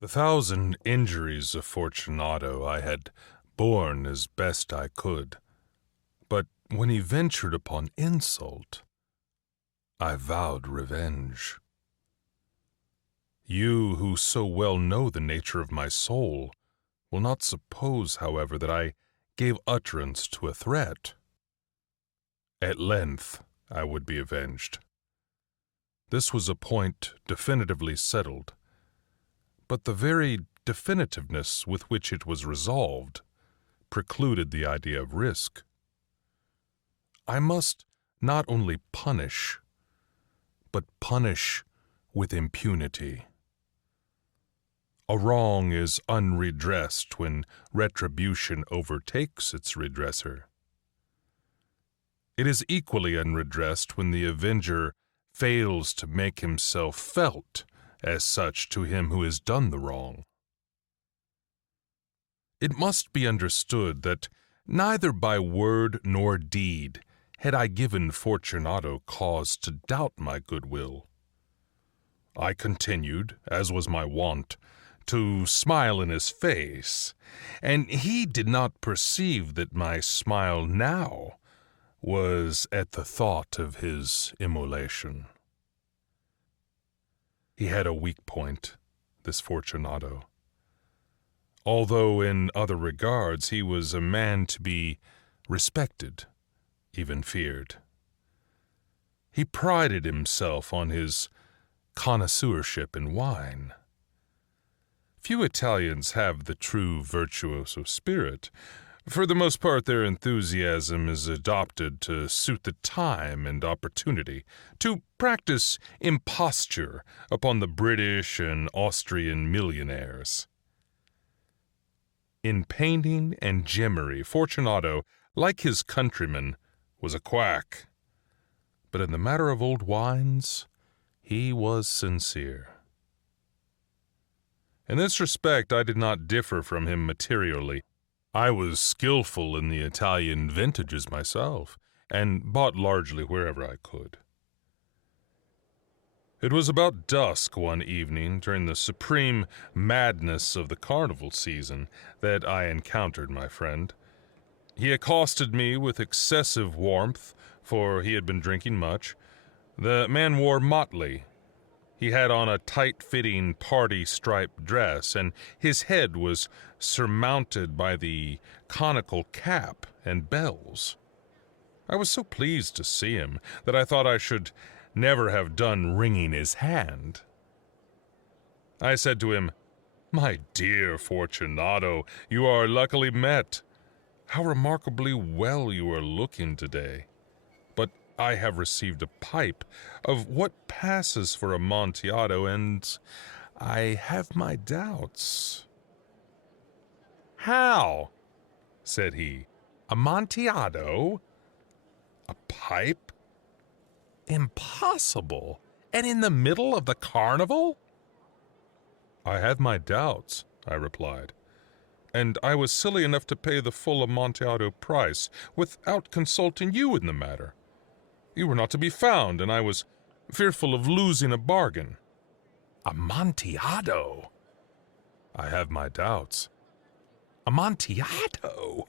The 1,000 injuries of Fortunato I had borne as best I could, but when he ventured upon insult, I vowed revenge. You, who so well know the nature of my soul, will not suppose, however, that I gave utterance to a threat. At length I would be avenged. This was a point definitively settled, but the very definitiveness with which it was resolved precluded the idea of risk. I must not only punish, but punish with impunity. A wrong is unredressed when retribution overtakes its redresser. It is equally unredressed when the avenger fails to make himself felt as such to him who has done the wrong. It must be understood that neither by word nor deed had I given Fortunato cause to doubt my goodwill. I continued, as was my wont, to smile in his face, and he did not perceive that my smile now was at the thought of his immolation. He had a weak point, this Fortunato. Although in other regards he was a man to be respected, even feared. He prided himself on his connoisseurship in wine. Few Italians have the true virtuoso spirit. For the most part, their enthusiasm is adopted to suit the time and opportunity, to practice imposture upon the British and Austrian millionaires. In painting and gemmary, Fortunato, like his countrymen, was a quack. But in the matter of old wines, he was sincere. In this respect, I did not differ from him materially. I was skillful in the Italian vintages myself, and bought largely wherever I could. It was about dusk one evening, during the supreme madness of the carnival season, that I encountered my friend. He accosted me with excessive warmth, for he had been drinking much. The man wore motley. He had on a tight-fitting party-striped dress, and his head was surmounted by the conical cap and bells. I was so pleased to see him that I thought I should never have done wringing his hand. I said to him, "My dear Fortunato, you are luckily met. How remarkably well you are looking today. But I have received a pipe of what passes for Amontillado, and I have my doubts." "How?" said he. "Amontillado? A pipe? Impossible! And in the middle of the carnival?" "I have my doubts," I replied, "and I was silly enough to pay the full Amontillado price without consulting you in the matter. You were not to be found, and I was fearful of losing a bargain." "Amontillado?" "I have my doubts." "Amontillado?"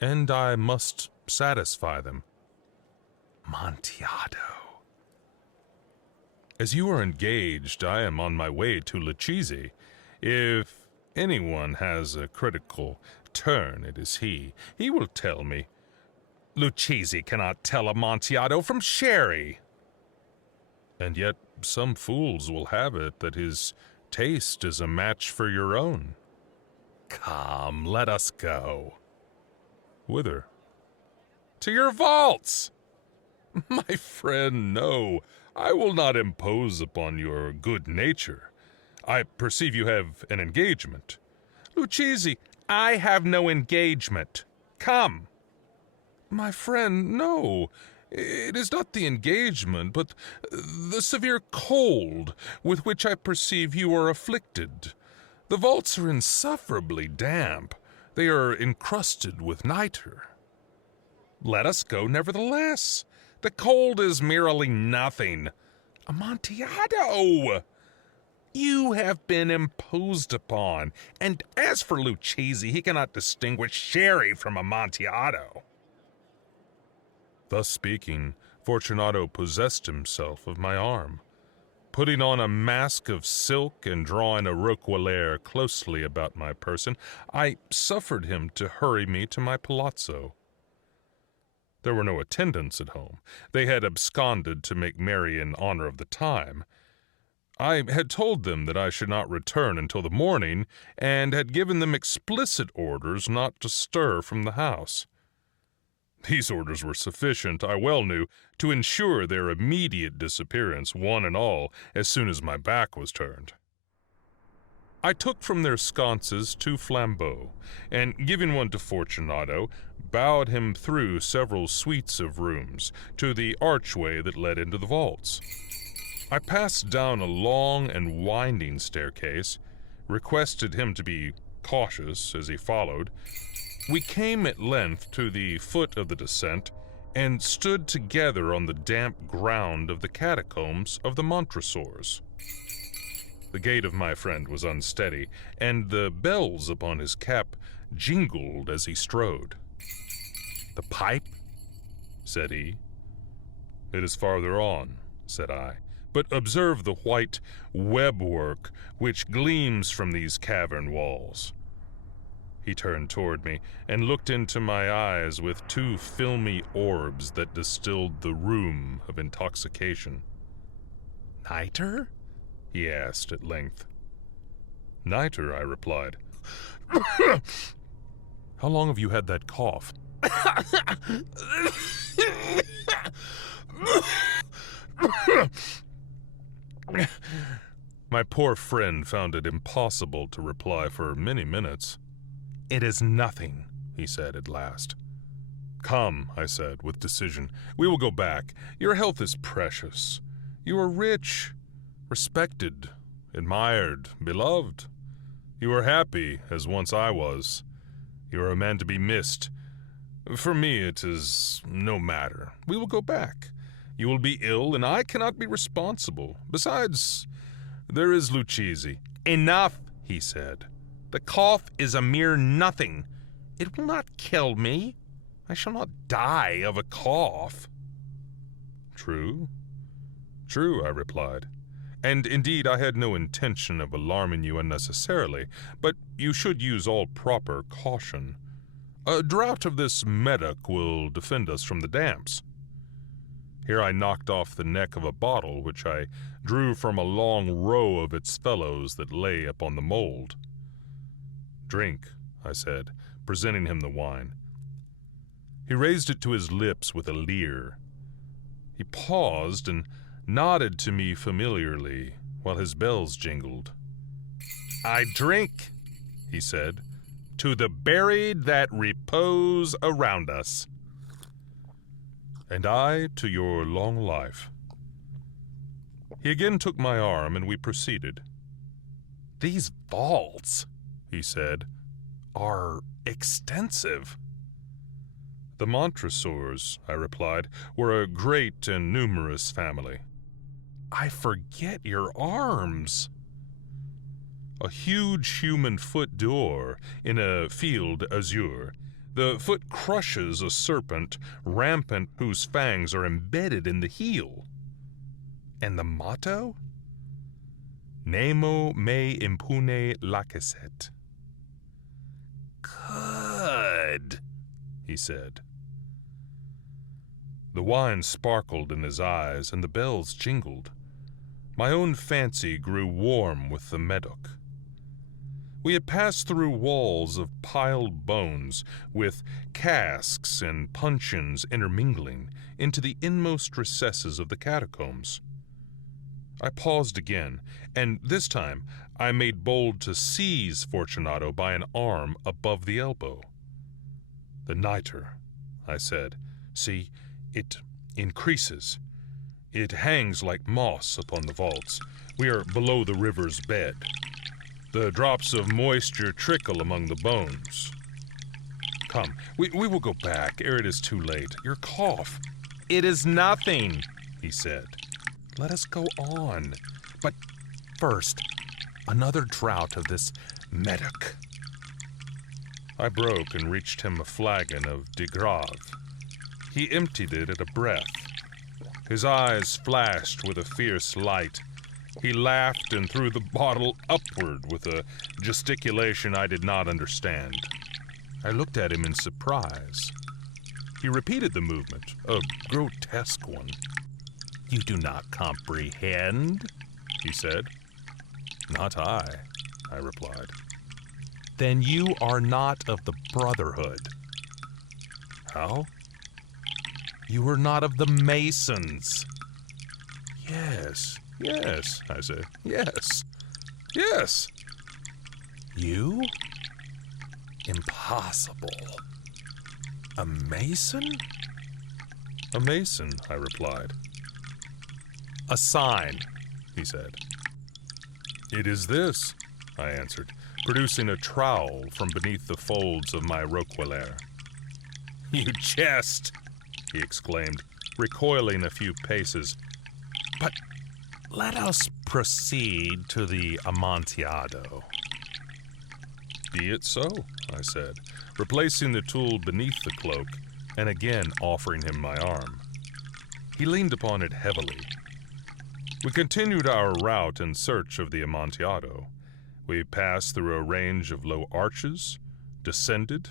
"And I must satisfy them." "Amontillado." "As you are engaged, I am on my way to Lucchese. If anyone has a critical turn, it is he. He will tell me." "Lucchese cannot tell Amontillado from sherry." "And yet some fools will have it that his taste is a match for your own." "Come, let us go." "Whither?" "To your vaults." "My friend, no. I will not impose upon your good nature. I perceive you have an engagement." "Lucchese, I have no engagement. Come." "My friend, no. It is not the engagement, but the severe cold with which I perceive you are afflicted. The vaults are insufferably damp. They are encrusted with nitre." "Let us go, nevertheless. The cold is merely nothing." "Amontillado!" You have been imposed upon, and as for Lucchese, he cannot distinguish sherry from Amontillado. Thus speaking, Fortunato possessed himself of my arm. Putting on a mask of silk and drawing a roquelaire closely about my person, I suffered him to hurry me to my palazzo. There were no attendants at home. They had absconded to make merry in honor of the time. I had told them that I should not return until the morning, and had given them explicit orders not to stir from the house. These orders were sufficient, I well knew, to ensure their immediate disappearance, one and all, as soon as my back was turned. I took from their sconces 2 flambeaux, and giving one to Fortunato, bowed him through several suites of rooms to the archway that led into the vaults. I passed down a long and winding staircase, requested him to be cautious as he followed. We came at length to the foot of the descent, and stood together on the damp ground of the catacombs of the Montresors. The gait of my friend was unsteady, and the bells upon his cap jingled as he strode. "The pipe?" said he. "It is farther on," said I. "But observe the white webwork which gleams from these cavern walls." He turned toward me and looked into my eyes with 2 filmy orbs that distilled the rheum of intoxication. "Nitre?" he asked at length. "Nitre," I replied. "How long have you had that cough?" My poor friend found it impossible to reply for many minutes. "It is nothing," he said at last. "Come," I said with decision, "we will go back. Your health is precious. You are rich, respected, admired, beloved. You are happy, as once I was. You are a man to be missed. For me it is no matter. We will go back. You will be ill, and I cannot be responsible. Besides, there is Lucchese." "Enough," he said. "The cough is a mere nothing. It will not kill me. I shall not die of a cough." "True, true," I replied. "And indeed I had no intention of alarming you unnecessarily, but you should use all proper caution. A draught of this medoc will defend us from the damps." Here I knocked off the neck of a bottle which I drew from a long row of its fellows that lay upon the mold. "Drink," I said, presenting him the wine. He raised it to his lips with a leer. He paused and nodded to me familiarly while his bells jingled. "I drink," he said, "to the buried that repose around us." "And I to your long life." He again took my arm, and we proceeded. "These vaults," he said, "are extensive." "The Montresors," I replied, "were a great and numerous family." "I forget your arms." "A huge human foot d'or in a field azure. The foot crushes a serpent rampant whose fangs are embedded in the heel." "And the motto?" "Nemo me impune lacesset." "Good," he said. The wine sparkled in his eyes, and the bells jingled. My own fancy grew warm with the medoc. We had passed through walls of piled bones, with casks and puncheons intermingling, into the inmost recesses of the catacombs. I paused again, and this time I made bold to seize Fortunato by an arm above the elbow. "The nitre," I said. "See, it increases. It hangs like moss upon the vaults. We are below the river's bed. The drops of moisture trickle among the bones. Come, we will go back ere it is too late. Your cough—" "It is nothing," he said. "Let us go on. But first, Another draught of this medic. I broke and reached him a flagon of de Grave. He emptied it at a breath. His eyes flashed with a fierce light. He laughed and threw the bottle upward with a gesticulation I did not understand. I looked at him in surprise. He repeated the movement, a grotesque one. "You do not comprehend?" he said. "Not I," I replied. "Then you are not of the Brotherhood." "How?" "You are not of the Masons." Yes, I said. Yes. "You? Impossible. A Mason?" "A Mason," I replied. "A sign," he said. "It is this," I answered, producing a trowel from beneath the folds of my roquelaire. "You jest," he exclaimed, recoiling a few paces. "But let us proceed to the Amontillado." "Be it so," I said, replacing the tool beneath the cloak and again offering him my arm. He leaned upon it heavily. We continued our route in search of the Amontillado. We passed through a range of low arches, descended,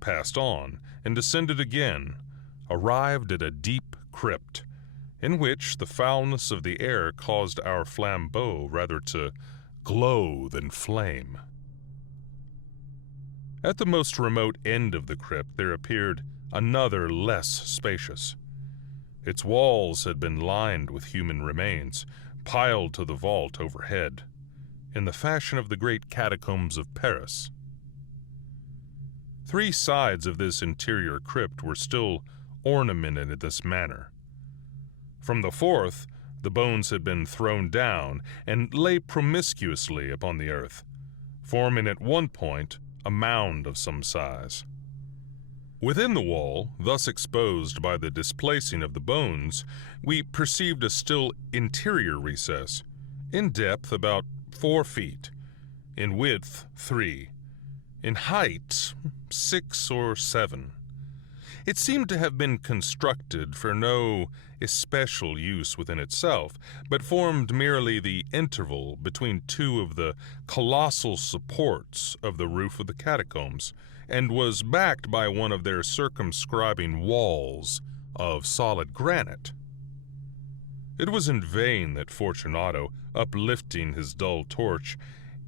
passed on, and descended again, arrived at a deep crypt, in which the foulness of the air caused our flambeaux rather to glow than flame. At the most remote end of the crypt there appeared another less spacious. Its walls had been lined with human remains, piled to the vault overhead, in the fashion of the great catacombs of Paris. 3 sides of this interior crypt were still ornamented in this manner. From the 4th, the bones had been thrown down and lay promiscuously upon the earth, forming at one point a mound of some size. Within the wall, thus exposed by the displacing of the bones, we perceived a still interior recess, in depth about 4 feet, in width 3, in height 6 or 7. It seemed to have been constructed for no especial use within itself, but formed merely the interval between 2 of the colossal supports of the roof of the catacombs, and was backed by one of their circumscribing walls of solid granite. It was in vain that Fortunato, uplifting his dull torch,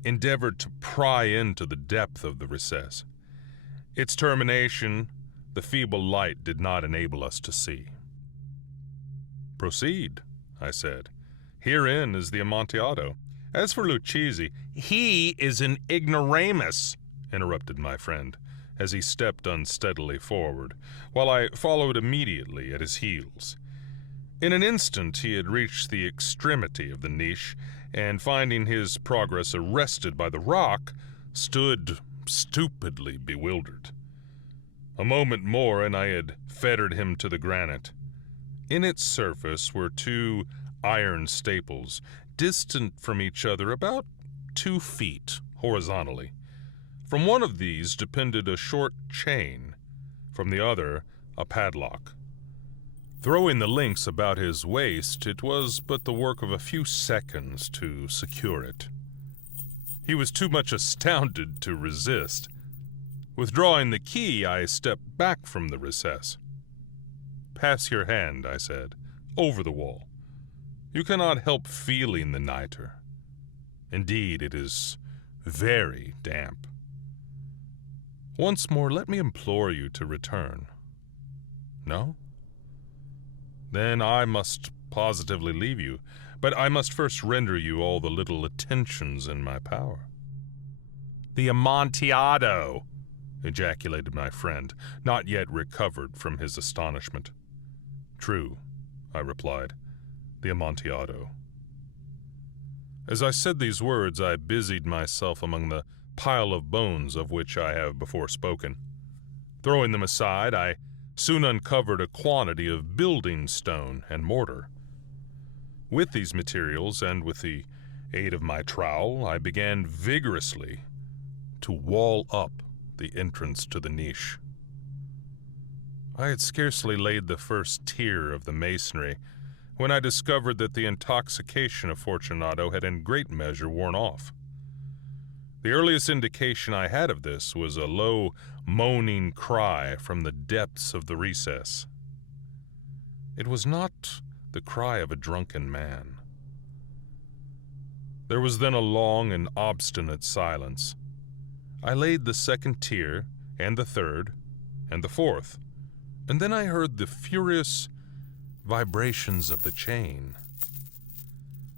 endeavored to pry into the depth of the recess. Its termination the feeble light did not enable us to see. "Proceed," I said. "Herein is the Amontillado. As for Lucchesi—" "He is an ignoramus," interrupted my friend, as he stepped unsteadily forward, while I followed immediately at his heels. In an instant he had reached the extremity of the niche, and finding his progress arrested by the rock, stood stupidly bewildered. A moment more and I had fettered him to the granite. In its surface were 2 iron staples, distant from each other about 2 feet horizontally. From one of these depended a short chain, from the other a padlock. Throwing the links about his waist, it was but the work of a few seconds to secure it. He was too much astounded to resist. Withdrawing the key, I stepped back from the recess. "Pass your hand," I said, "over the wall. You cannot help feeling the nitre. Indeed, it is very damp. Once more, let me implore you to return. No? Then I must positively leave you, but I must first render you all the little attentions in my power." "The Amontillado!" ejaculated my friend, not yet recovered from his astonishment. "True," I replied, "the Amontillado." As I said these words, I busied myself among the pile of bones of which I have before spoken. Throwing them aside, I soon uncovered a quantity of building stone and mortar. With these materials, and with the aid of my trowel, I began vigorously to wall up the entrance to the niche. I had scarcely laid the first tier of the masonry when I discovered that the intoxication of Fortunato had in great measure worn off. The earliest indication I had of this was a low, moaning cry from the depths of the recess. It was not the cry of a drunken man. There was then a long and obstinate silence. I laid the second tier, and the third, and the fourth, and then I heard the furious vibrations of the chain.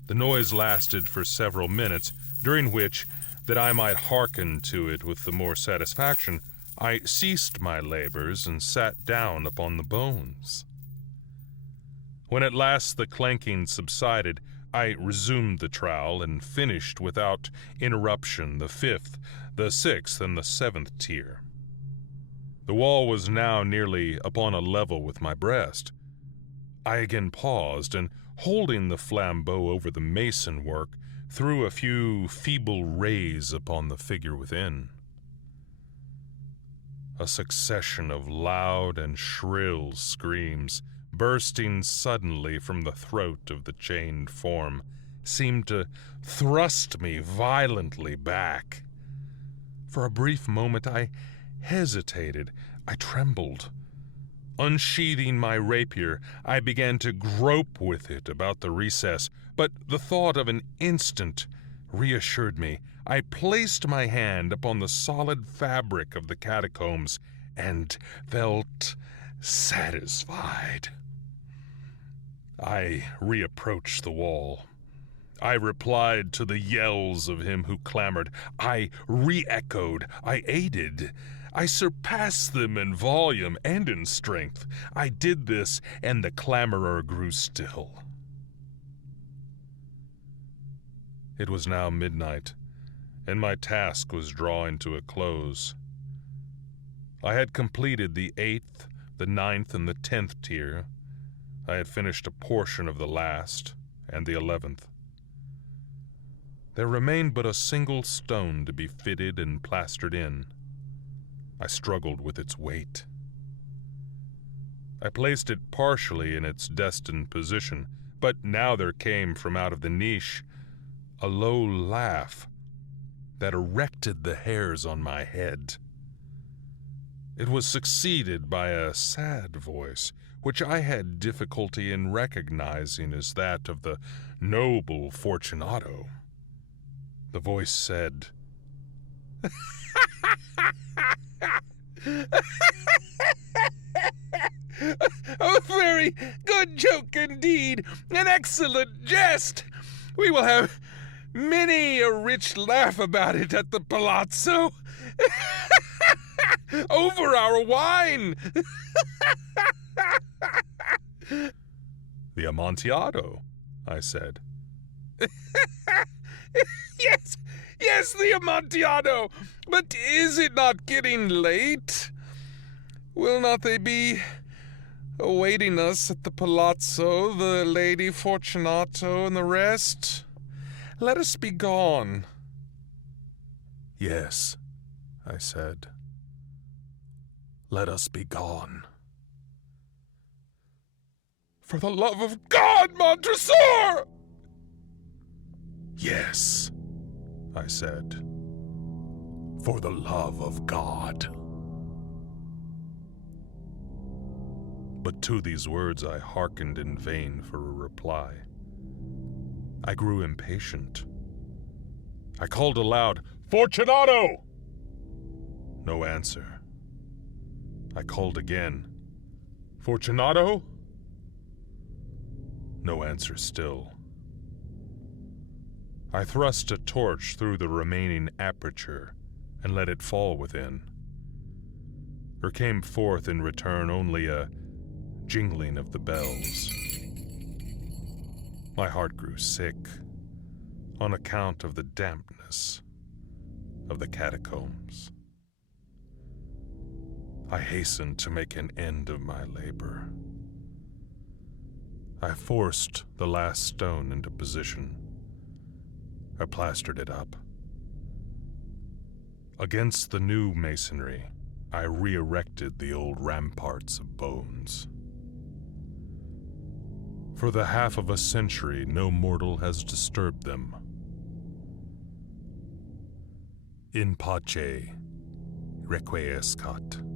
The noise lasted for several minutes, during which, that I might hearken to it with the more satisfaction, I ceased my labors and sat down upon the bones. When at last the clanking subsided, I resumed the trowel and finished without interruption the fifth, the sixth, and the seventh tier. The wall was now nearly upon a level with my breast. I again paused, and holding the flambeau over the mason work, threw a few feeble rays upon the figure within. A succession of loud and shrill screams, bursting suddenly from the throat of the chained form, seemed to thrust me violently back. For a brief moment I hesitated, I trembled. Unsheathing my rapier, I began to grope with it about the recess, but the thought of an instant reassured me. I placed my hand upon the solid fabric of the catacombs and felt satisfied. I reapproached the wall. I replied to the yells of him who clamored. I re-echoed. I aided. I surpassed them in volume and in strength. I did this, and the clamorer grew still. It was now midnight, and my task was drawing to a close. I had completed the 8th, the 9th, and the 10th tier. I had finished a portion of the last, and the 11th. There remained but a single stone to be fitted and plastered in. I struggled with its weight. I placed it partially in its destined position, but now there came from out of the niche a low laugh that erected the hairs on my head. It was succeeded by a sad voice, which I had difficulty in recognizing as that of the noble Fortunato. The voice said, "A very good joke indeed, an excellent jest. We will have many a rich laugh about it at the palazzo, over our wine." "The Amontillado," I said. Yes, the Amontillado. But is it not getting late? Will not they be awaiting us at the palazzo, the Lady Fortunato and the rest? Let us be gone." "Yes," I said. "Let us be gone." "For the love of God, Montresor!" "Yes," I said. "For the love of God." But to these words I hearkened in vain for a reply. I grew impatient. I called aloud, "Fortunato!" No answer. I called again, "Fortunato?" No answer still. I thrust a torch through the remaining aperture and let it fall within. There came forth in return only a jingling of the bells. My heart grew sick on account of the dampness of the catacombs. I hastened to make an end of my labor. I forced the last stone into position. I plastered it up. Against the new masonry, I re-erected the old ramparts of bones. For the half of a century, no mortal has disturbed them. In pace requiescat.